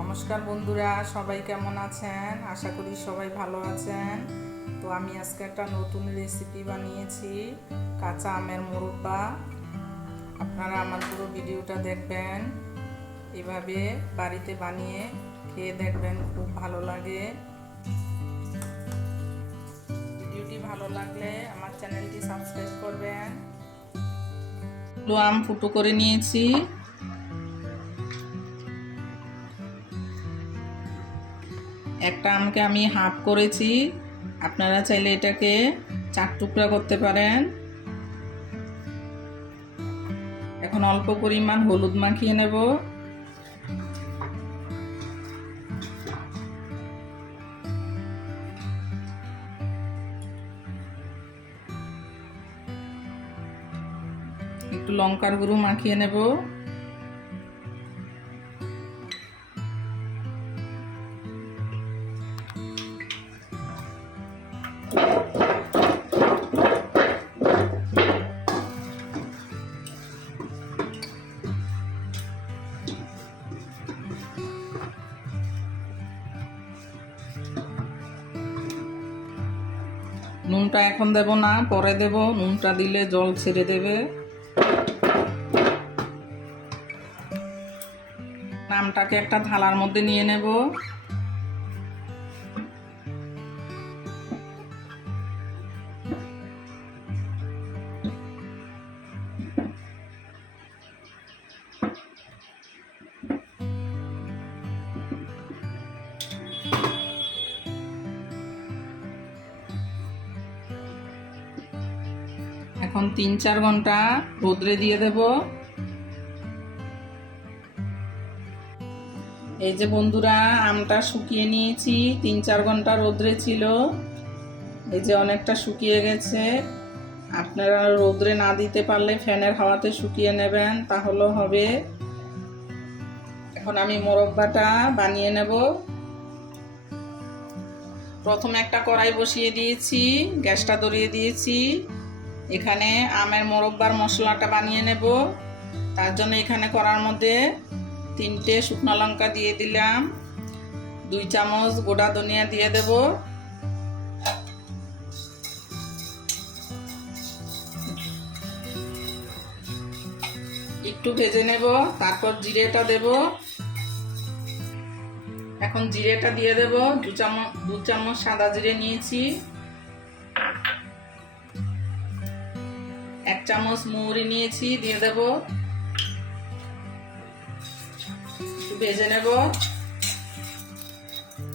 নমস্কার বন্ধুরা, সবাই কেমন আছেন? আশা করি সবাই ভালো আছেন। তো আমি আজকে একটা নতুন রেসিপি বানিয়েছি, কাঁচা আমের মোরব্বা। আপনারা আমার পুরো ভিডিওটা দেখবেন। এভাবে বাড়িতে বানিয়ে খেয়ে দেখবেন, খুব ভালো লাগে। ভিডিওটি ভালো লাগলে আমার চ্যানেলটি সাবস্ক্রাইব করবেন। আম ফুটো করে নিয়েছি। একটা আমকে আমি হাফ করেছি। আপনারা চাইলে এটাকে চার টুকরা করতে পারেন। এখন অল্প পরিমাণ হলুদ মাখিয়ে নেব। একটু লঙ্কার গুঁড়ো মাখিয়ে নেব। নুনটা এখন দেব না, পরে দেব। নুনটা দিলে জল ছেড়ে দেবে। নামটাকে একটা থালার মধ্যে নিয়ে নেব। এখন তিন চার ঘণ্টা রোদ্রে দিয়ে দেব। এই যে বন্ধুরা, আমটা শুকিয়ে নিয়েছি, তিন চার ঘণ্টা রোদ্রে ছিল। এই যে অনেকটা শুকিয়ে গেছে। আপনারা রোদ্রে না দিতে পারলে ফ্যানের হাওয়াতে শুকিয়ে নেবেন, তাহলেও হবে। এখন আমি মোরব্বাটা বানিয়ে নেব। প্রথমে একটা কড়াই বসিয়ে দিয়েছি, গ্যাসটা ধরিয়ে দিয়েছি। এখানে আমের মোরব্বার মশলাটা বানিয়ে নেব। তার জন্য এখানে করার মধ্যে তিনটে শুকনো লঙ্কা দিয়ে দিলাম। দুই চামচ গোটা ধনিয়া দিয়ে দেব। একটু ভেজে নেব, তারপর জিরেটা দেব। এখন জিরেটা দিয়ে দেব। দু চামচ দু চামচ সাদা জিরে নিয়েছি। এক চামচ মৌরি নিয়েছি, দিয়ে দেব। ভেজে নেব।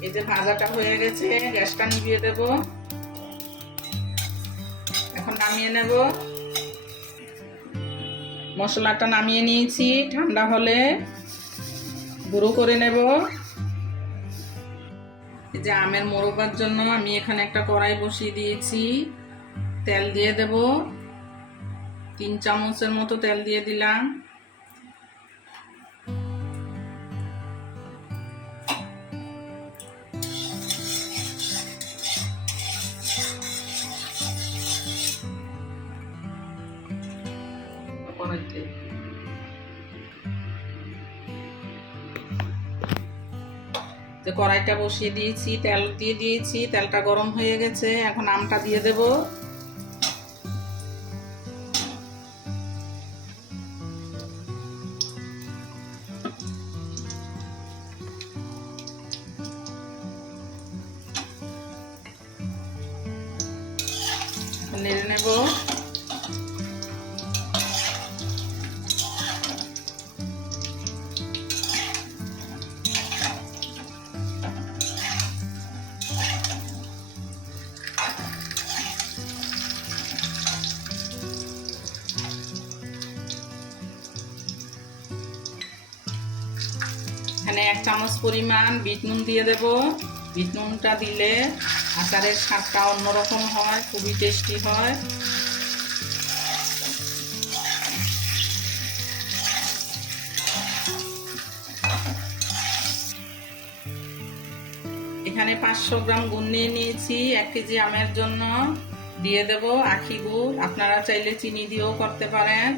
এই যে ভাজাটা হয়ে গেছে, গ্যাসটা নিভিয়ে দেব। এখন নামিয়ে নেব। মশলাটা নামিয়ে নিয়েছি, ঠান্ডা হলে গুঁড়ো করে নেব। এই যে আমের মোরব্বার জন্য আমি এখানে একটা কড়াই বসিয়ে দিয়েছি, তেল দিয়ে দেব। তিন চামচের মতো তেল দিয়ে দিলাম। কড়াইটা বসিয়ে দিয়েছি, তেল দিয়ে দিয়েছি, তেলটা গরম হয়ে গেছে, এখন আমটা দিয়ে দেবো। নেব। এখানে এক চামচ পরিমাণ বিট নুন দিয়ে দেব। বিট নুনটা দিলে আচারের স্বাদটা অন্যরকম হয়, খুবই টেস্টি হয়। এখানে পাঁচশো গ্রাম গুড় নিয়ে নিয়েছি, এক কেজি আমের জন্য। দিয়ে দেব আখি গুড়। আপনারা চাইলে চিনি দিয়েও করতে পারেন।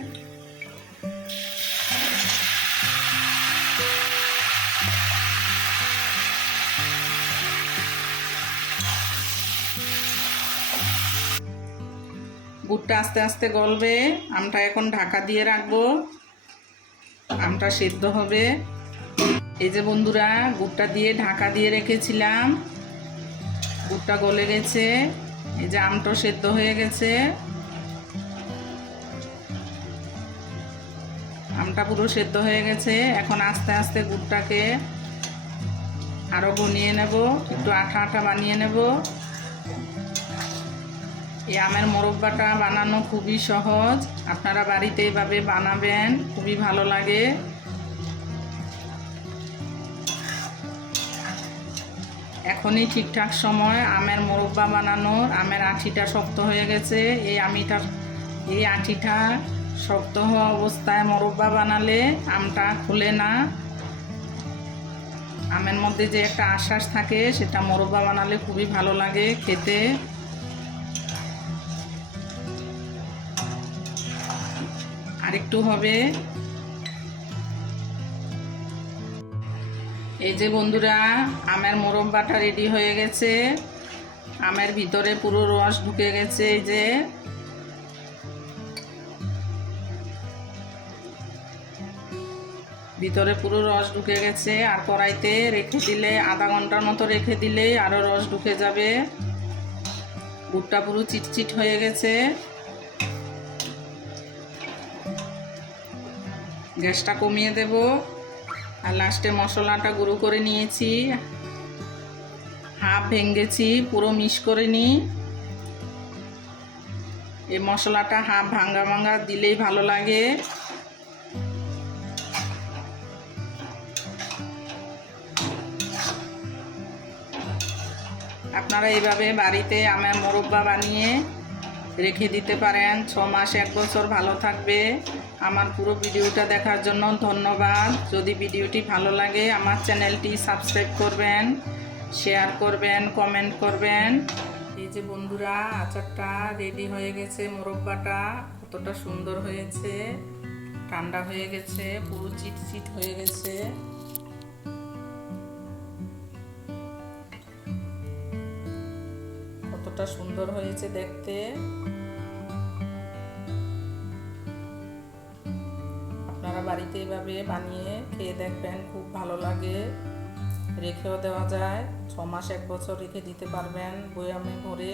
গুড়টা আস্তে আস্তে গলবে, আমটা এখন ঢাকা দিয়ে রাখব। আমটা সেদ্ধ হবে। এই যে বন্ধুরা, গুড়টা দিয়ে ঢাকা দিয়ে রেখেছিলাম। গুড়টা গলে গেছে। এই যে আমটা সেদ্ধ হয়ে গেছে। আমটা পুরো সেদ্ধ হয়ে গেছে। এখন আস্তে আস্তে গুড়টাকে আরও বনিয়ে নেব, একটু আঠা আঠা বানিয়ে নেব। এই আমের মোরব্বাটা বানানো খুবই সহজ। আপনারা বাড়িতে এভাবে বানাবেন, খুবই ভালো লাগে। এখনই ঠিকঠাক সময় আমের মোরব্বা বানানোর। আমের আঠিটা শক্ত হয়ে গেছে। এই আমিটা, এই আঠিটা শক্ত হওয়া অবস্থায় মোরব্বা বানালে আমটা খুলে না। আমের মধ্যে যে একটা আশ্বাস থাকে, সেটা মোরব্বা বানালে খুবই ভালো লাগে খেতে। আরেকটু হবে। এই যে বন্ধুরা, আমের মোরব্বাটা রেডি হয়ে গেছে। আমের ভিতরে পুরো রস ঢুকে গেছে, এই যে। ভিতরে পুরো রস ঢুকে গেছে, আর কড়াইতে রেখে দিলে, আধা ঘণ্টার মতো রেখে দিলে আরও রস ঢুকে যাবে। গুড়টা পুরো চিটচিট হয়ে গেছে। গ্যাসটা কমিয়ে দেব। আর লাস্টে মশলাটা গুঁড়ো করে নিয়েছি। হাফ ভেঙ্গেছি পুরো মিশ করে নিই এই মশলাটা হাফ ভাঙ্গা ভাঙ্গা দিলেই ভালো লাগে। আপনারা এইভাবে বাড়িতে আমের মোরব্বা বানিয়ে রেখে দিতে পারেন। ছ মাস, এক বছর ভালো থাকবে। আমার পুরো ভিডিওটা দেখার জন্য ধন্যবাদ। যদি ভিডিওটি ভালো লাগে, আমার চ্যানেলটি সাবস্ক্রাইব করবেন, শেয়ার করবেন, কমেন্ট করবেন। এই যে বন্ধুরা, আচারটা রেডি হয়ে গেছে, মোরব্বাটা কতটা সুন্দর হয়েছে। ঠান্ডা হয়ে গেছে, পুরো চিটচিট হয়ে গেছে। কতটা সুন্দর হয়েছে দেখতে। আপনারা বাড়িতে এভাবে বানিয়ে খেয়ে দেখবেন, খুব ভালো লাগে। রেখেও দেওয়া যায় ছ মাস এক বছর রেখে দিতে পারবেন বয়ামে ভরে।